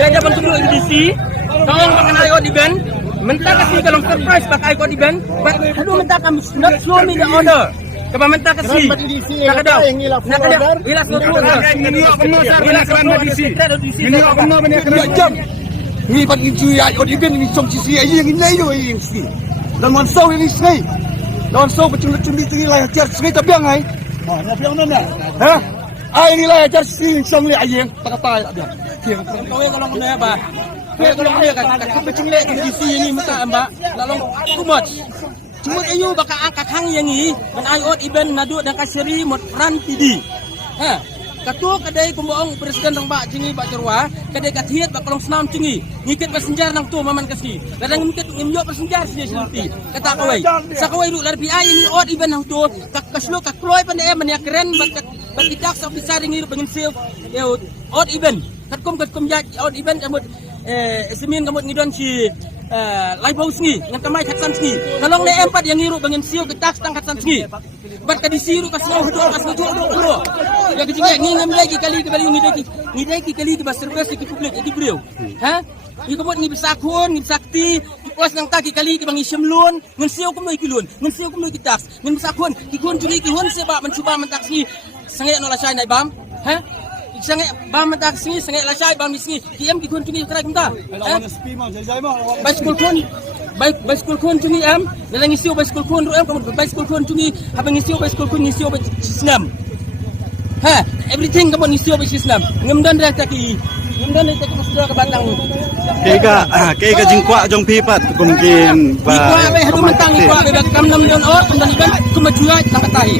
Dia aja bantu edisi. Tolong mengenai out event. Mentah kasih kalau surprise pakai out event. Aduh mentah kami not show me the order. Coba mentah kasih. Tak ada. Nak ada. Hilas order. Ini benar sah benar keran edisi. Ini benar benar keran jam. Ni pat inju ya out event ni som sisi ai yang ini yo ai sini. Dan monsau ini sini. Dan monsau betul-betul ni lah jar sini tapi yang ai. Ha, tapi yang mana? Ha? Ai ni lah jar sini som le ai yang tak apa tak biar. Kau yang kalau mana apa? Kau kalau mana kan betul le edisi ini masa mbak. Lalu too much. Cuma ayu baka angkat hang yang ni, men out event nadu dan kasiri mot ran tidi. Ha. Katu kadai kumboong presiden nang bak jingi bak Jarwa, kadai kathiat bak kolong senam jingi. Ngikit pasenjar nang tu maman kasi. Kadang ngikit ngimyo pasenjar sini seperti. Kata kawai. Sa kawai lu larbi ai ini out event nang tu, kaslo kakloy pan e man keren bak kitak sa officer ngi bangin save out event. Katkum ya out event kamut semin kamut ngidon si Laibau sengi, dengan kamai katsan sengi. Kalong le empat yang ngiru bangin siu ketak tang katsan sengi. Bat kadi siru kasno hudu kasno dulu. Ya ketiga ngingam lagi kali ngideki kali ke service ke publik di beliau. Ha? Iko buat ni besakun, ni sakti, pos nang taki kali ke bangi semlun, ngan siu kumoi kilun, ngan siu kumoi kitas, ngan besakun, kikun juri kihun sebab mencuba mentaksi sangai no lasai nai bam. Ha? Sangai bam taksi sangai lasai bam sini kiam ki kun tungi kra kita bicycle kun tungi am dalam isiu bicycle kun ru am kamu bicycle kun tungi habang isiu bicycle kun isiu Islam ha everything kamu isiu Islam ngemdan dah taki sudah ke batang kega jingkwa jong pipat kumkin ba ikwa be hadu mentang ikwa be kam nam don or kemudian kumajua tang katahi